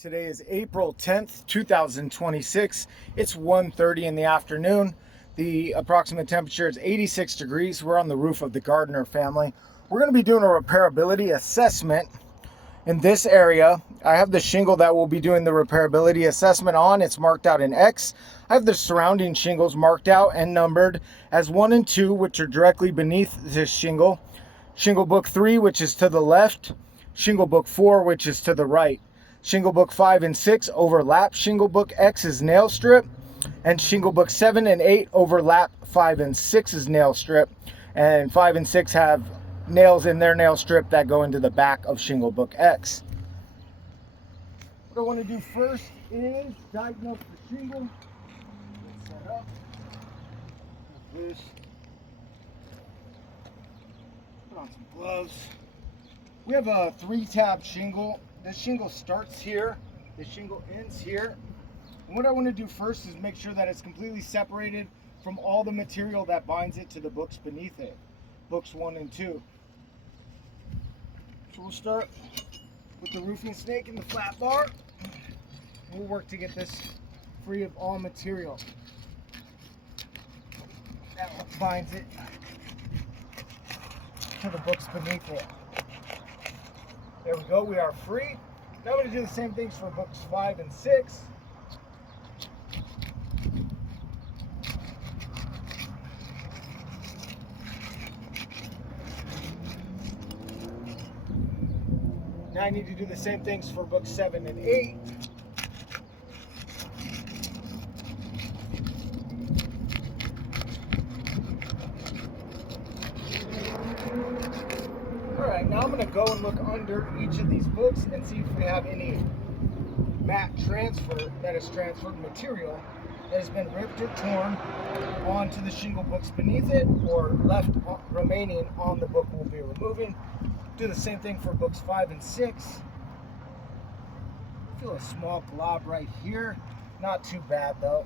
Today is April 10th, 2026. It's 1:30 in the afternoon. The approximate temperature is 86 degrees. We're on the roof of the Gardner family. We're going to be doing a repairability assessment in this area. I have the shingle that we'll be doing the repairability assessment on. It's marked out in X. I have the surrounding shingles marked out and numbered as 1 and 2, which are directly beneath this shingle. Shingle book 3, which is to the left. Shingle book 4, which is to the right. Shingle book 5 and 6 overlap. Shingle book X is nail strip, and shingle book 7 and 8 overlap 5 and 6 is nail strip, and 5 and 6 have nails in their nail strip that go into the back of shingle book X. What I want to do first is diagnose the shingle. Get set up. Loose. Put on some gloves. We have a 3-tab shingle. This shingle starts here, the shingle ends here. And what I want to do first is make sure that it's completely separated from all the material that binds it to the books beneath it, books 1 and 2. So we'll start with the roofing snake and the flat bar. We'll work to get this free of all material that binds it to the books beneath it. There we go, we are free. Now I'm going to do the same things for books 5 and 6. Now I need to do the same things for books 7 and 8. Alright, now I'm going to go and look under each of these books and see if we have any mat transfer that is transferred material that has been ripped or torn onto the shingle books beneath it or left remaining on the book we'll be removing. Do the same thing for books 5 and 6. Feel a small glob right here. Not too bad though.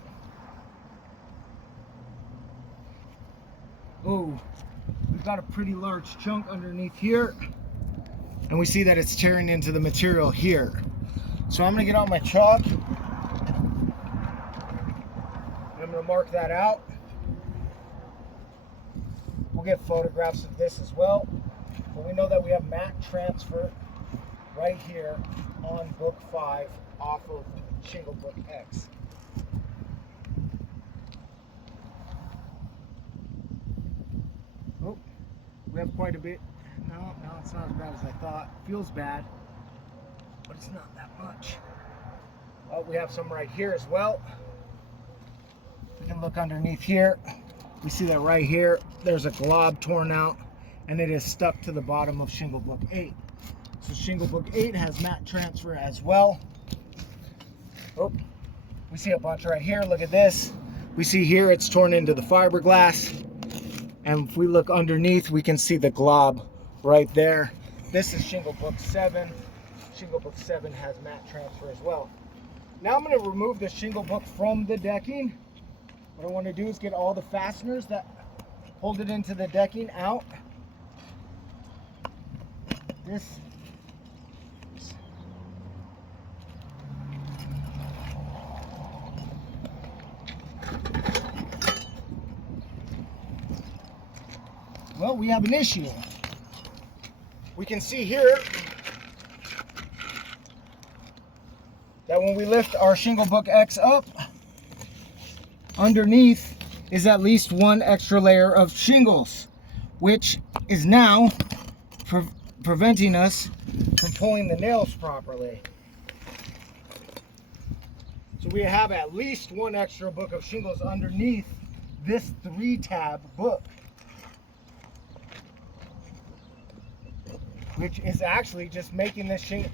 Ooh. We've got a pretty large chunk underneath here, and we see that it's tearing into the material here. So I'm going to get out my chalk, and I'm going to mark that out. We'll get photographs of this as well, but we know that we have mat transfer right here on book 5 off of shingle book X. Oh, we have quite a bit. No, it's not as bad as I thought. Feels bad, but it's not that much. Oh, we have some right here as well. We can look underneath here. We see that right here, there's a glob torn out, and it is stuck to the bottom of shingle book 8. So shingle book 8 has mat transfer as well. Oh, we see a bunch right here. Look at this. We see here it's torn into the fiberglass. And if we look underneath, we can see the glob right there. This is shingle book 7. Shingle book 7 has mat transfer as well. Now I'm going to remove the shingle book from the decking. What I want to do is get all the fasteners that hold it into the decking out. Well, we have an issue. We can see here that when we lift our shingle book X up, underneath is at least one extra layer of shingles, which is now preventing us from pulling the nails properly. So we have at least one extra book of shingles underneath this 3-tab book, which is actually just making this shingle.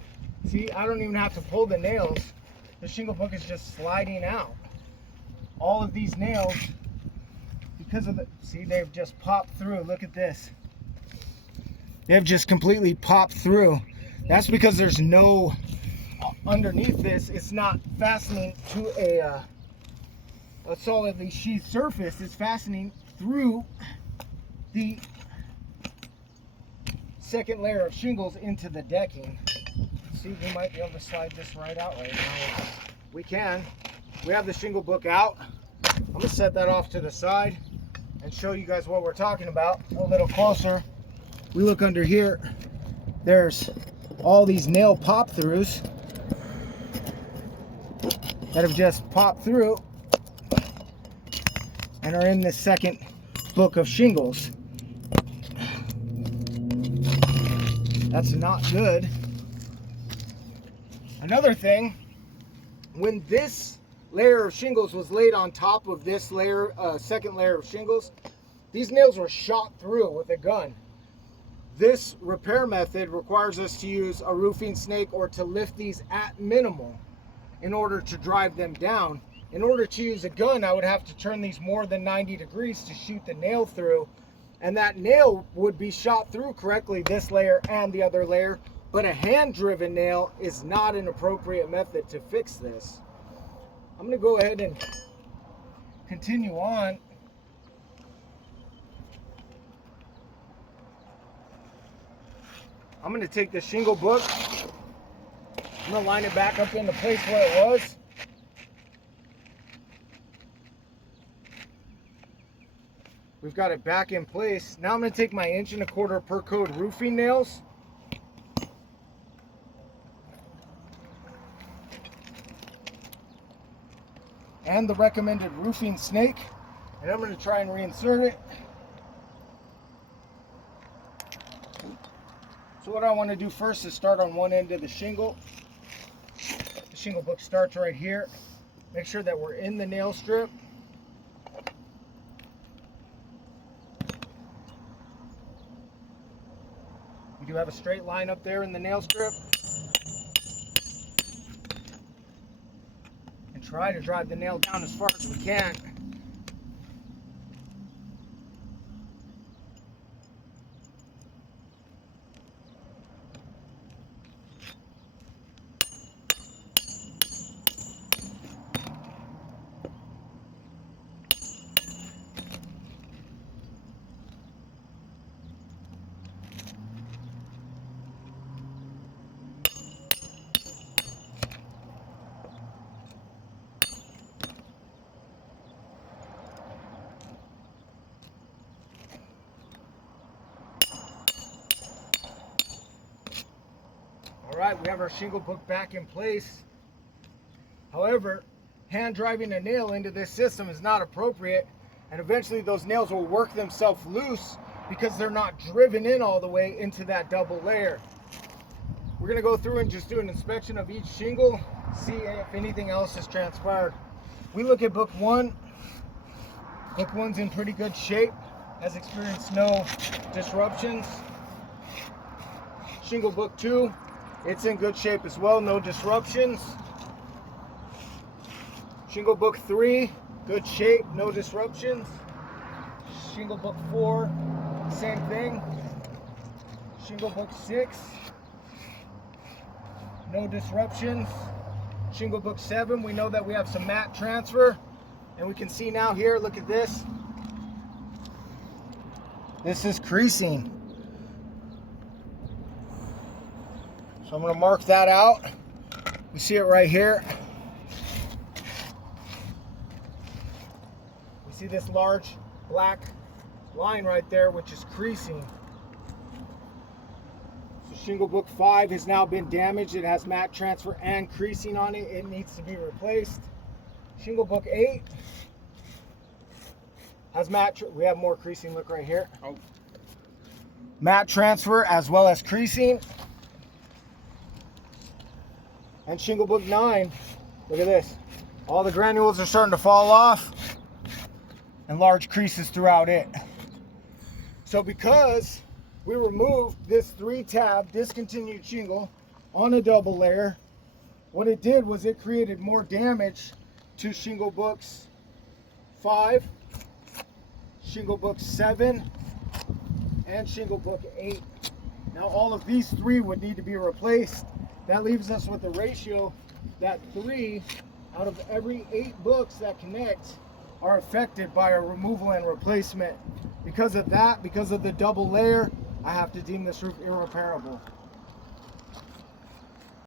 See, I don't even have to pull the nails. The shingle book is just sliding out. All of these nails, because of see, they've just popped through. Look at this. They've just completely popped through. That's because there's no, underneath this, it's not fastening to a solidly sheathed surface. It's fastening through the second layer of shingles into the decking. see, we might be able to slide this right out right now. We can. We have the shingle book out. I'm gonna set that off to the side and show you guys what we're talking about a little closer. We look under here, there's all these nail pop throughs that have just popped through and are in this second book of shingles. That's not good. Another thing, when this layer of shingles was laid on top of this layer, second layer of shingles, these nails were shot through with a gun. This repair method requires us to use a roofing snake or to lift these at minimal in order to drive them down. In order to use a gun, I would have to turn these more than 90 degrees to shoot the nail through, and that nail would be shot through correctly, this layer and the other layer, but a hand-driven nail is not an appropriate method to fix this. I'm going to go ahead and continue on. I'm going to take the shingle book, I'm going to line it back up into place where it was. We've got it back in place. Now I'm going to take my 1 1/4" per code roofing nails. And the recommended roofing snake. And I'm going to try and reinsert it. So what I want to do first is start on one end of the shingle. The shingle book starts right here. Make sure that we're in the nail strip. We do have a straight line up there in the nail strip. And try to drive the nail down as far as we can. Alright, we have our shingle book back in place. However, hand driving a nail into this system is not appropriate, and eventually those nails will work themselves loose because they're not driven in all the way into that double layer. We're going to go through and just do an inspection of each shingle, see if anything else has transpired. We look at book 1. Book 1's in pretty good shape, has experienced no disruptions. Shingle book 2, it's in good shape as well, no disruptions. Shingle book 3, good shape, no disruptions. Shingle book 4, same thing. Shingle book 6, no disruptions. Shingle book 7, we know that we have some mat transfer, and we can see now here, look at this. This is creasing. So I'm going to mark that out. You see it right here. We see this large black line right there, which is creasing. So shingle book 5 has now been damaged. It has mat transfer and creasing on it. It needs to be replaced. Shingle book 8 has we have more creasing, look right here. Oh. Mat transfer as well as creasing. And shingle book 9, look at this. All the granules are starting to fall off and large creases throughout it. So because we removed this 3-tab discontinued shingle on a double layer, what it did was it created more damage to shingle books 5, shingle book 7, and shingle book 8. Now all of these 3 would need to be replaced. That leaves us with a ratio that 3 out of every 8 books that connect are affected by a removal and replacement. Because of that, because of the double layer, I have to deem this roof irreparable.